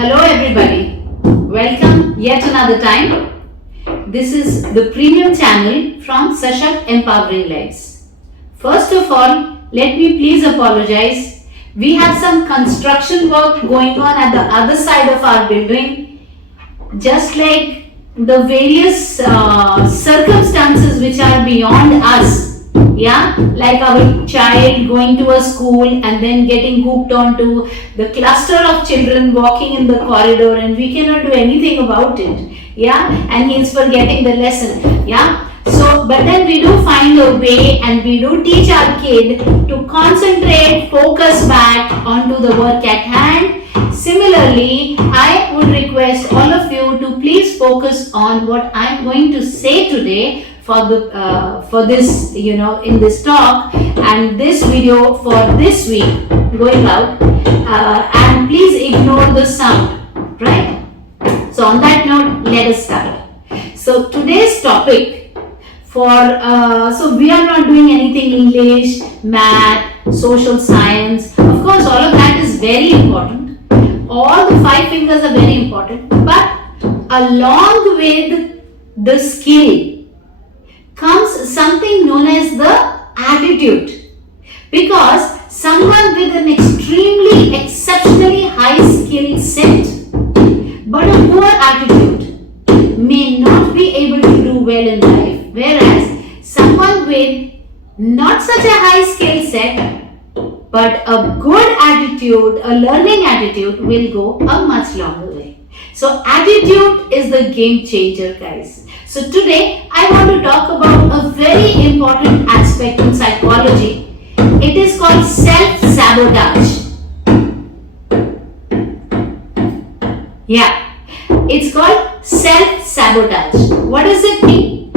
Hello everybody, welcome yet another time. This is the premium channel from Sashakt Empowering Lives. First of all, let me please apologize. We have some construction work going on at the other side of our building. Just like the various circumstances which are beyond us. Yeah, like our child going to a school and then getting hooked onto the cluster of children walking in the corridor and we cannot do anything about it. Yeah, and he's forgetting the lesson. Yeah, so but then we do find a way and we do teach our kid to concentrate, focus back onto the work at hand. Similarly, I would request all of you to please focus on what I'm going to say today for this, in this talk and this video for this week going out, and please ignore the sound, right? So on that note, let us start. So today's topic so we are not doing anything English, math, social science. Of course, all of that is very important. All the 5 fingers are very important, but along with the skill comes something known as the attitude, because someone with an extremely exceptionally high skill set but a poor attitude may not be able to do well in life, whereas someone with not such a high skill set but a good attitude, a learning attitude, will go a much longer way. So attitude is the game changer, guys. So today I want to talk about a very important aspect in psychology. It is called self-sabotage. Yeah, it's called self-sabotage. What does it mean?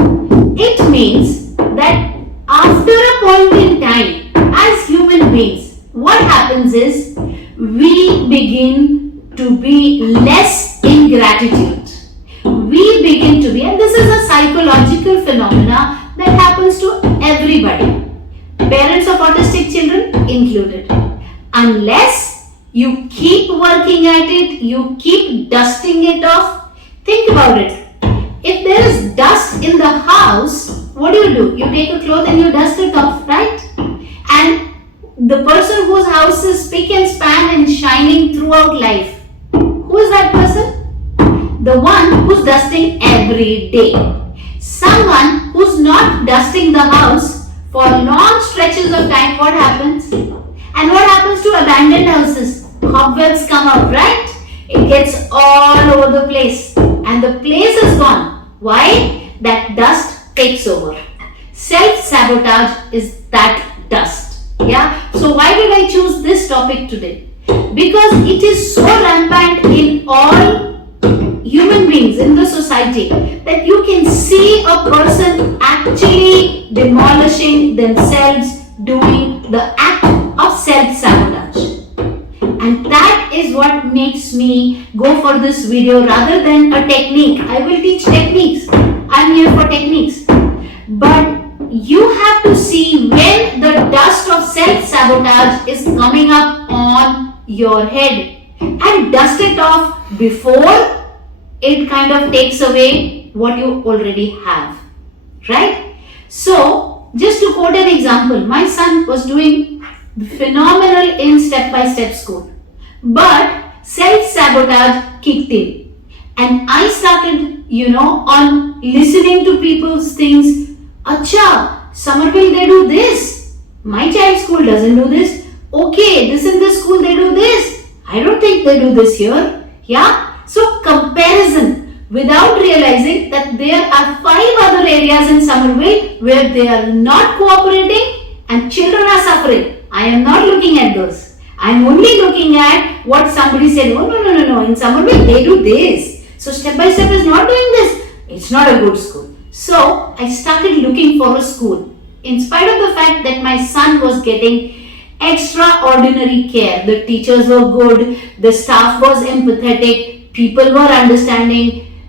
It means that after a point in time, as human beings, what happens is we begin to be less in gratitude. We begin to be, and this is a psychological phenomena that happens to everybody, parents of autistic children included. Unless you keep working at it, you keep dusting it off. Think about it. If there is dust in the house, what do? You take a cloth and you dust it off, right? And the person whose house is spick and span and shining throughout life, who is that person? The one who's dusting every day. Someone who's not dusting the house for long stretches of time, what happens? And what happens to abandoned houses? Cobwebs come out, right? It gets all over the place and the place is gone. Why? That dust takes over. Self-sabotage is that dust. Yeah. So why did I choose this topic today? Because it is so rampant in all human beings in the society that you can see a person actually demolishing themselves, doing the act of self-sabotage. And that is what makes me go for this video rather than a technique. I will teach techniques. I'm here for techniques. But you have to see when the dust of self-sabotage is coming up on your head and dust it off before it kind of takes away what you already have, right? So, just to quote an example, my son was doing phenomenal in step-by-step school, but self-sabotage kicked in. And I started, on listening to people's things. Acha, Somerville they do this. My child's school doesn't do this. Okay, this in this school they do this. I don't think they do this here. Yeah? So comparison without realizing that there are 5 other areas in Somerville where they are not cooperating and children are suffering. I am not looking at those. I am only looking at what somebody said. Oh, no. In Somerville they do this. So step by step is not doing this. It's not a good school. So I started looking for a school. In spite of the fact that my son was getting extraordinary care. The teachers were good. The staff was empathetic. People were understanding.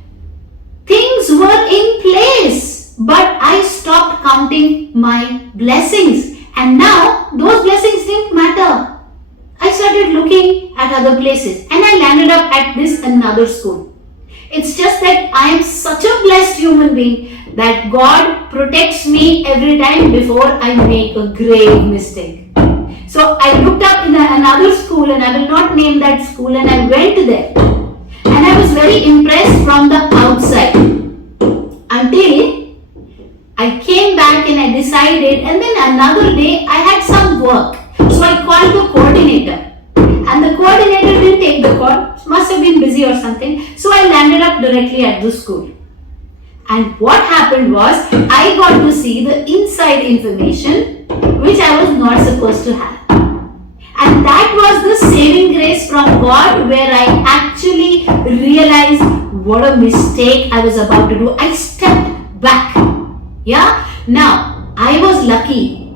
Things were in place. But I stopped counting my blessings. And now those blessings didn't matter. I started looking at other places and I landed up at this another school. It's just that I am such a blessed human being that God protects me every time before I make a grave mistake. So I looked up in another school, and I will not name that school, and I went there. And I was very impressed from the outside until I came back and I decided, and then another day I had some work. So I called the coordinator, and the coordinator didn't take the call, must have been busy or something. So I landed up directly at the school. And what happened was, I got to see the inside information which I was not supposed to have. And that was the saving grace from God, where I actually realized what a mistake I was about to do. I stepped back. Yeah? Now, I was lucky.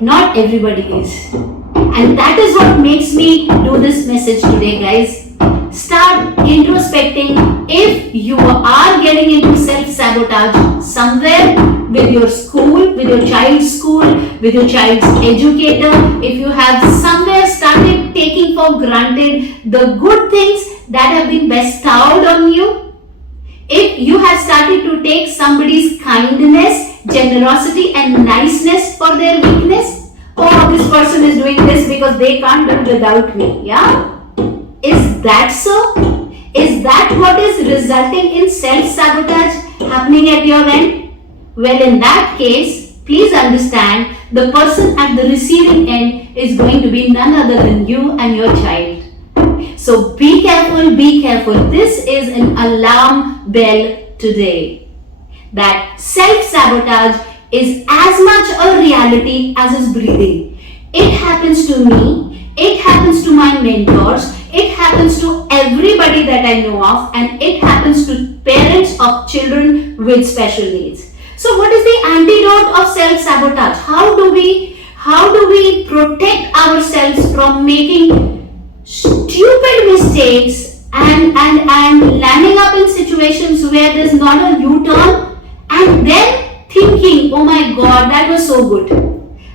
Not everybody is. And that is what makes me do this message today, guys. Start introspecting. If you are getting into self-sabotage somewhere with your school, with your child's school, with your child's educator, if you have somewhere started taking for granted the good things that have been bestowed on you, if you have started to take somebody's kindness, generosity and niceness for their weakness, oh, this person is doing this because they can't do without me, yeah? Is that so? Is that what is resulting in self-sabotage happening at your end? Well, in that case, please understand, the person at the receiving end is going to be none other than you and your child. So be careful, be careful. This is an alarm bell today. That self-sabotage is as much a reality as is breathing. It happens to me, it happens to my mentors, it happens to everybody that I know of, and it happens to parents of children with special needs. So what is the antidote of self-sabotage? How do we protect ourselves from making stupid mistakes and landing up in situations where there's not a U-turn, and then thinking, oh my God, that was so good?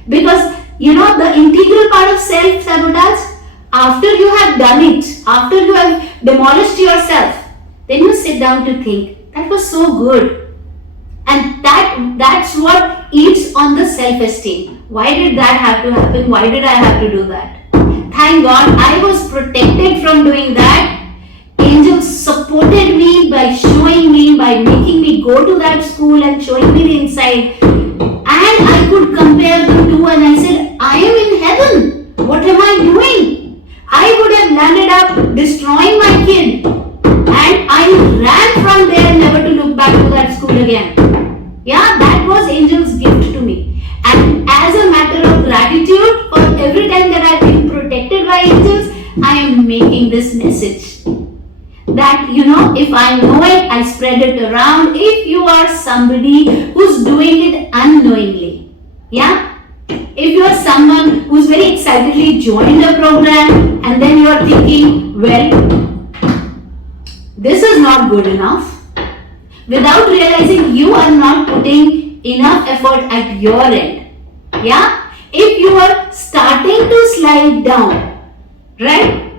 Because the integral part of self-sabotage, after you have done it, after you have demolished yourself, then you sit down to think, that was so good. And that's what eats on the self-esteem. Why did that have to happen? Why did I have to do that? Thank God I was protected from doing that. Angels supported me by showing me, by making me go to that school and showing me the inside. And I could compare the two, and I said, I am in heaven. What am I doing? I would have landed up destroying my kid, and I ran from there never to look back to that school again. Yeah, that was angel's gift to me. And as a matter of gratitude for every time that I've been protected by angels, I am making this message. That, if I know it, I spread it around. If you are somebody who's doing it unknowingly, yeah? If you are someone who's very excitedly joined a program and then you are thinking, well, this is not good enough, without realizing you are not putting enough effort at your end, yeah? If you are starting to slide down, right?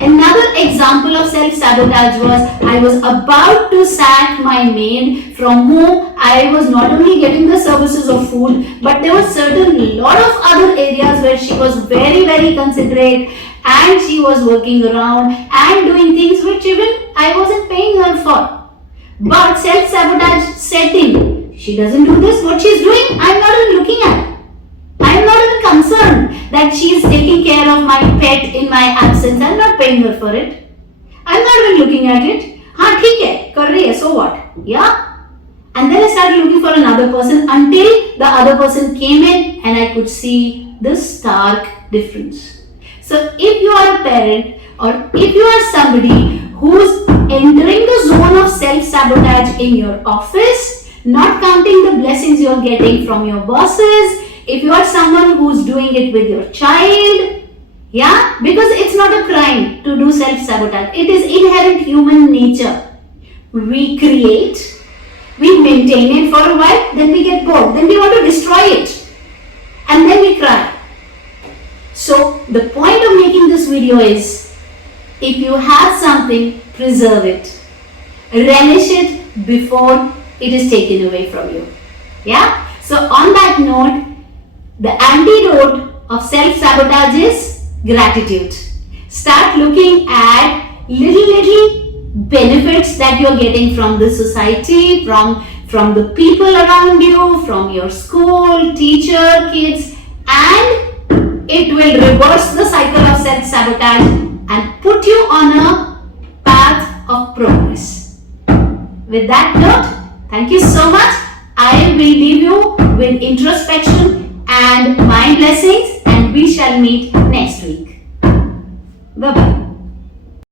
Another example of self-sabotage was, I was about to sack my maid from whom I was not only getting the services of food, but there was certain lot of other areas where she was very, very considerate, and she was working around and doing things which even I wasn't paying her for. But self-sabotage set in. She doesn't do this, what she's doing, I'm not even looking at. I am not even concerned that she is taking care of my pet in my absence. I am not paying her for it. I am not even looking at it. हाँ ठीक है, कर रही है, so what? Yeah. And then I started looking for another person until the other person came in and I could see the stark difference. So if you are a parent or if you are somebody who's entering the zone of self-sabotage in your office, not counting the blessings you're getting from your bosses, if you are someone who's doing it with your child, yeah, because it's not a crime to do self-sabotage. It is inherent human nature. We create, we maintain it for a while, then we get bored, then we want to destroy it, and then we cry. So the point of making this video is, if you have something, preserve it. Relish it before it is taken away from you. Yeah? So on that note, the antidote of self-sabotage is gratitude. Start looking at little benefits that you're getting from the society, from the people around you, from your school, teacher, kids, and it will reverse the cycle of self-sabotage and put you on a path of progress. With that note, thank you so much. I will leave you with introspection and mind blessings, and we shall meet next week. Bye-bye.